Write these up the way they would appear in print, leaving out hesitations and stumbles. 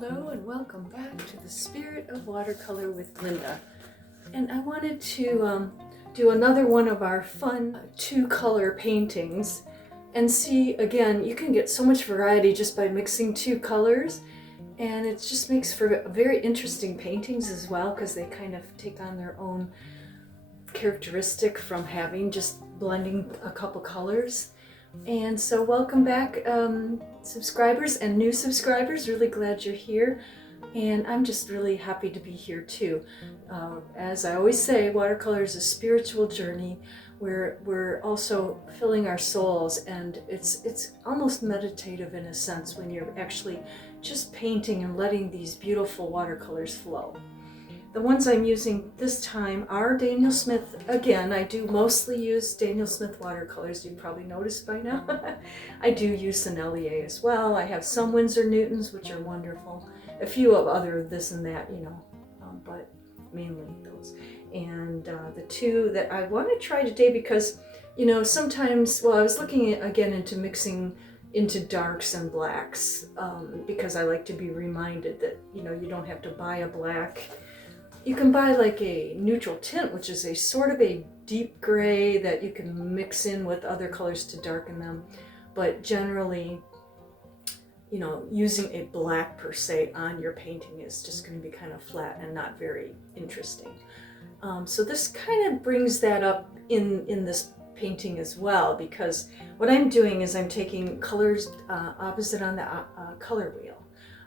Hello and welcome back to the Spirit of Watercolor with Linda. And I wanted to do another one of our fun two-color paintings and see, again, you can get so much variety just by mixing two colors, and it just makes for very interesting paintings as well because they kind of take on their own characteristic from having just blending a couple colors. And so welcome back, subscribers and new subscribers. Really glad you're here, and I'm just really happy to be here too. As I always say, watercolor is a spiritual journey where we're also filling our souls, and it's almost meditative in a sense when you're actually just painting and letting these beautiful watercolors flow. The ones I'm using this time are Daniel Smith. Again, I do mostly use Daniel Smith watercolors. You've probably noticed by now. I do use some LEA as well. I have some Winsor Newtons, which are wonderful. A few of other this and that, but mainly those. And the two that I want to try today because, sometimes, well, I was looking again into mixing into darks and blacks because I like to be reminded that, you don't have to buy a black. You can buy like a neutral tint, which is a sort of a deep gray that you can mix in with other colors to darken them. But generally, using a black per se on your painting is just going to be kind of flat and not very interesting. So this kind of brings that up in this painting as well, because what I'm doing is I'm taking colors opposite on the color wheel.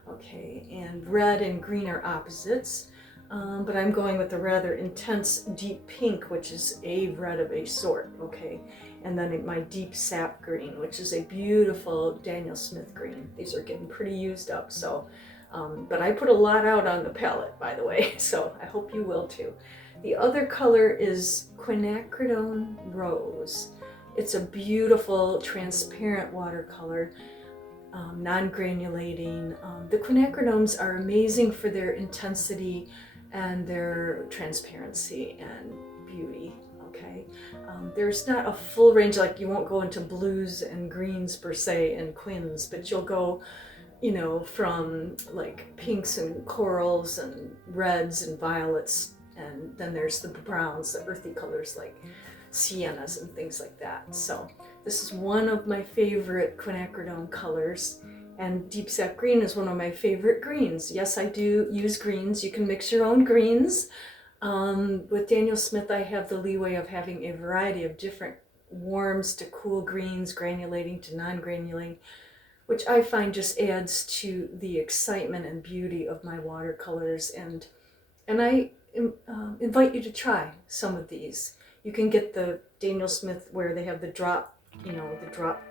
Okay, and red and green are opposites. But I'm going with a rather intense deep pink, which is a red of a sort, okay? And then my deep sap green, which is a beautiful Daniel Smith green. These are getting pretty used up, so, but I put a lot out on the palette, by the way, so I hope you will too. The other color is Quinacridone Rose. It's a beautiful transparent watercolor, non-granulating. The quinacridones are amazing for their intensity and their transparency and beauty, okay? There's not a full range, like you won't go into blues and greens per se and Quins, but you'll go, from like pinks and corals and reds and violets, and then there's the browns, the earthy colors like siennas and things like that. So this is one of my favorite quinacridone colors. And deep sap green is one of my favorite greens. Yes, I do use greens. You can mix your own greens. With Daniel Smith, I have the leeway of having a variety of different warms to cool greens, granulating to non-granulating, which I find just adds to the excitement and beauty of my watercolors. And I invite you to try some of these. You can get the Daniel Smith where they have the drop, the drop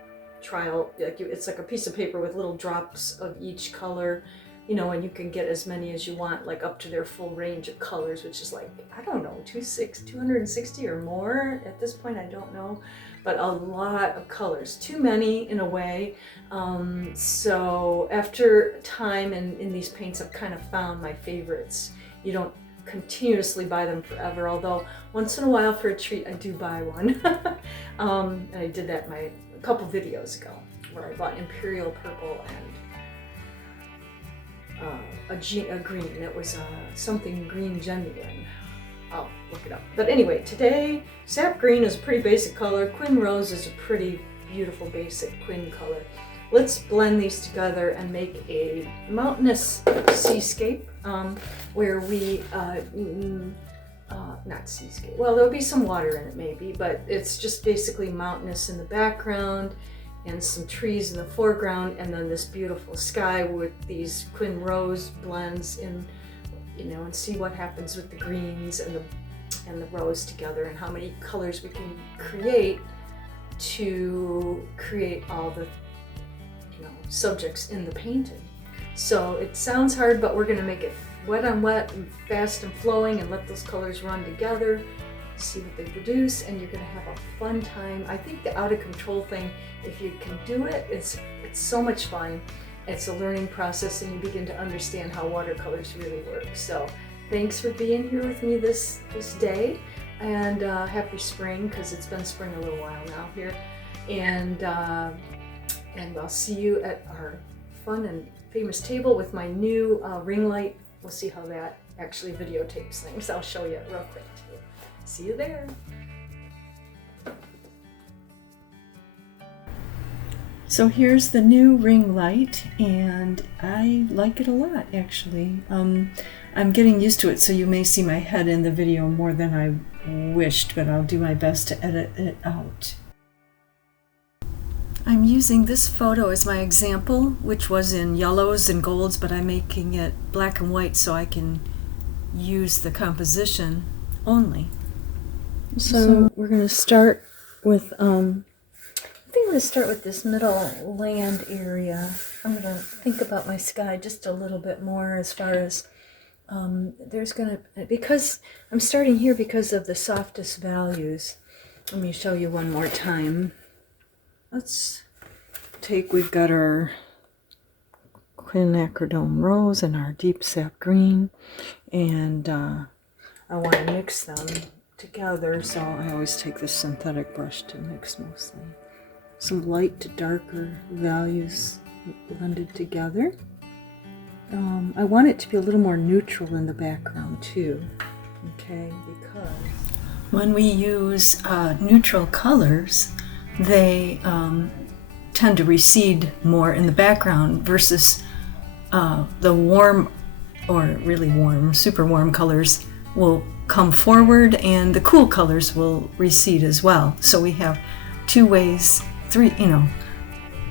trial, it's like a piece of paper with little drops of each color, and you can get as many as you want, like up to their full range of colors, which is like, I don't know, 260 or more at this point, I don't know, but a lot of colors, too many in a way. So after time in these paints, I've kind of found my favorites. You don't continuously buy them forever, although once in a while for a treat I do buy one. And I did that a couple videos ago where I bought Imperial Purple and a green. It was something green genuine. I'll look it up. But anyway, today sap green is a pretty basic color. Quin Rose is a pretty beautiful basic Quin color. Let's blend these together and make a mountainous seascape where we, not seascape, well, there'll be some water in it maybe, but it's just basically mountainous in the background and some trees in the foreground, and then this beautiful sky with these Quin Rose blends in, and see what happens with the greens and the rose together and how many colors we can create to create all the subjects in the painting. So it sounds hard, but we're going to make it wet on wet and fast and flowing and let those colors run together, see what they produce, and you're going to have a fun time. I think the out of control thing, if you can do it, it's so much fun. It's a learning process, and you begin to understand how watercolors really work. So thanks for being here with me this day, and happy spring, because it's been spring a little while now here, and I'll see you at our fun and famous table with my new ring light. We'll see how that actually videotapes things. I'll show you real quick too. See you there. So here's the new ring light, and I like it a lot actually. I'm getting used to it, so you may see my head in the video more than I wished, but I'll do my best to edit it out. I'm using this photo as my example, which was in yellows and golds, but I'm making it black and white so I can use the composition only. So we're going to start with, I think I'm going to start with this middle land area. I'm going to think about my sky just a little bit more as far as, because I'm starting here because of the softest values. Let me show you one more time. We've got our Quinacridone rose and our deep sap green, and I want to mix them together, so I always take this synthetic brush to mix mostly. Some light to darker values blended together. I want it to be a little more neutral in the background too, okay, because when we use neutral colors, they tend to recede more in the background versus the warm or really warm, super warm colors will come forward and the cool colors will recede as well. So we have two ways,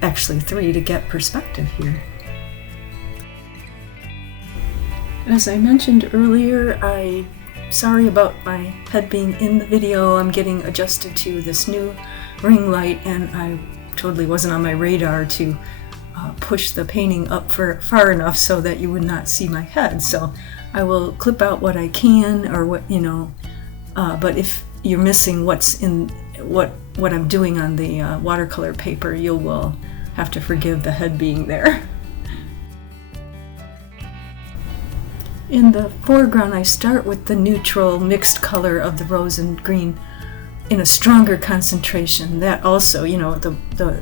actually three to get perspective here. As I mentioned earlier, sorry about my head being in the video. I'm getting adjusted to this new ring light, and I totally wasn't on my radar to push the painting up far enough so that you would not see my head. So I will clip out what I can, or but if you're missing what's in what I'm doing on the watercolor paper, you will have to forgive the head being there. In the foreground, I start with the neutral mixed color of the rose and green in a stronger concentration. That also, the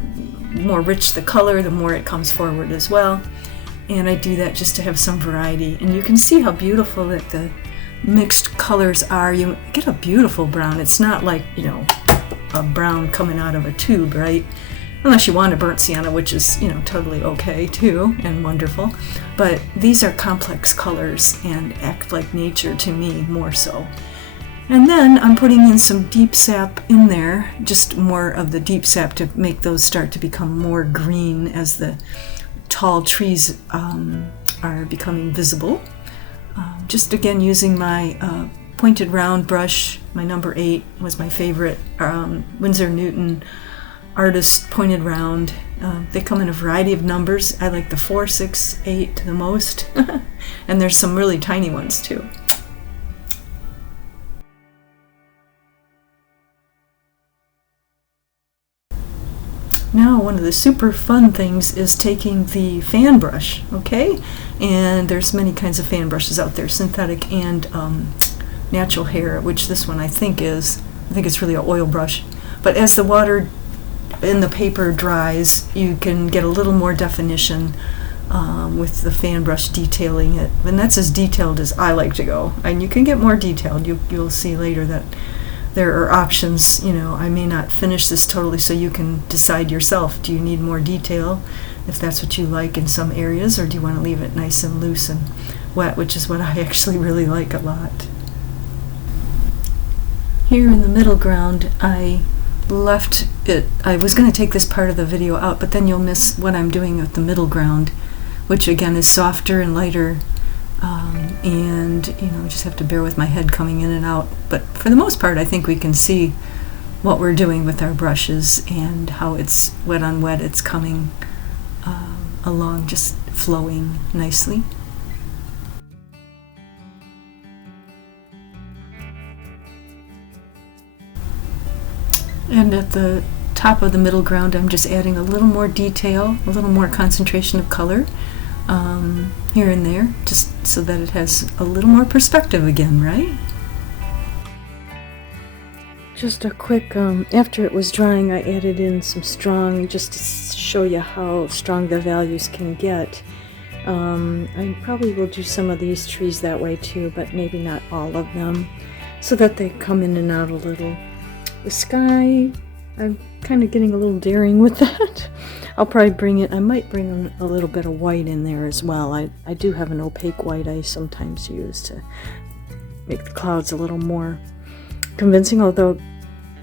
more rich the color, the more it comes forward as well. And I do that just to have some variety. And you can see how beautiful that the mixed colors are. You get a beautiful brown. It's not like, a brown coming out of a tube, right? Unless you want a burnt sienna, which is, totally okay too, and wonderful. But these are complex colors and act like nature to me more so. And then I'm putting in some deep sap in there, just more of the deep sap to make those start to become more green as the tall trees are becoming visible. Just again using my pointed round brush. My number 8 was my favorite, Winsor Newton artist pointed round. They come in a variety of numbers. I like the 4, 6, 8 the most, and there's some really tiny ones too. Now one of the super fun things is taking the fan brush, okay? And there's many kinds of fan brushes out there, synthetic and natural hair, which this one I think it's really an oil brush. But as the water in the paper dries, you can get a little more definition with the fan brush detailing it. And that's as detailed as I like to go. And you can get more detailed. You'll see later that there are options. I may not finish this totally, so you can decide yourself. Do you need more detail, if that's what you like in some areas, or do you want to leave it nice and loose and wet, which is what I actually really like a lot. Here in the middle ground, I left it. I was going to take this part of the video out, but then you'll miss what I'm doing with the middle ground, which again is softer and lighter, and just have to bear with my head coming in and out. But for the most part, I think we can see what we're doing with our brushes and how it's wet on wet. It's coming along, just flowing nicely. And at the top of the middle ground, I'm just adding a little more detail, a little more concentration of color here and there, just so that it has a little more perspective again, right? Just a quick, after it was drying, I added in some strong, just to show you how strong the values can get. I probably will do some of these trees that way too, but maybe not all of them, so that they come in and out a little. The sky, I'm kind of getting a little daring with that. I'll probably I might bring a little bit of white in there as well. I do have an opaque white I sometimes use to make the clouds a little more convincing, although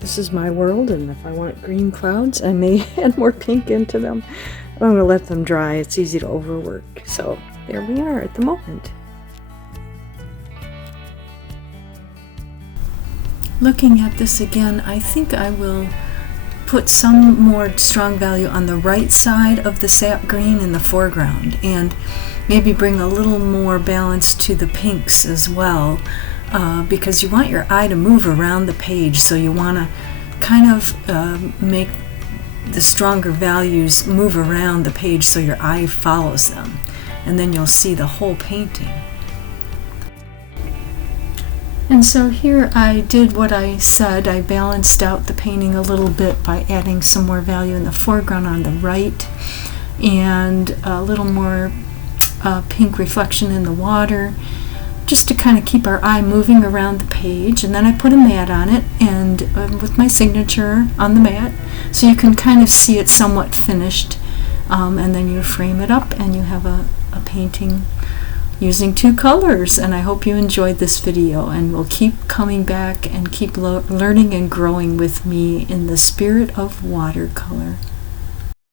this is my world, and if I want green clouds, I may add more pink into them. I'm going to let them dry. It's easy to overwork. So there we are at the moment. Looking at this again, I think I will put some more strong value on the right side of the sap green in the foreground, and maybe bring a little more balance to the pinks as well, because you want your eye to move around the page, so you want to kind of make the stronger values move around the page so your eye follows them, and then you'll see the whole painting. And so here I did what I said. I balanced out the painting a little bit by adding some more value in the foreground on the right, and a little more pink reflection in the water, just to kind of keep our eye moving around the page. And then I put a mat on it, and with my signature on the mat, so you can kind of see it somewhat finished, and then you frame it up and you have a painting using 2 colors. And I hope you enjoyed this video, and will keep coming back and keep learning and growing with me in the spirit of watercolor.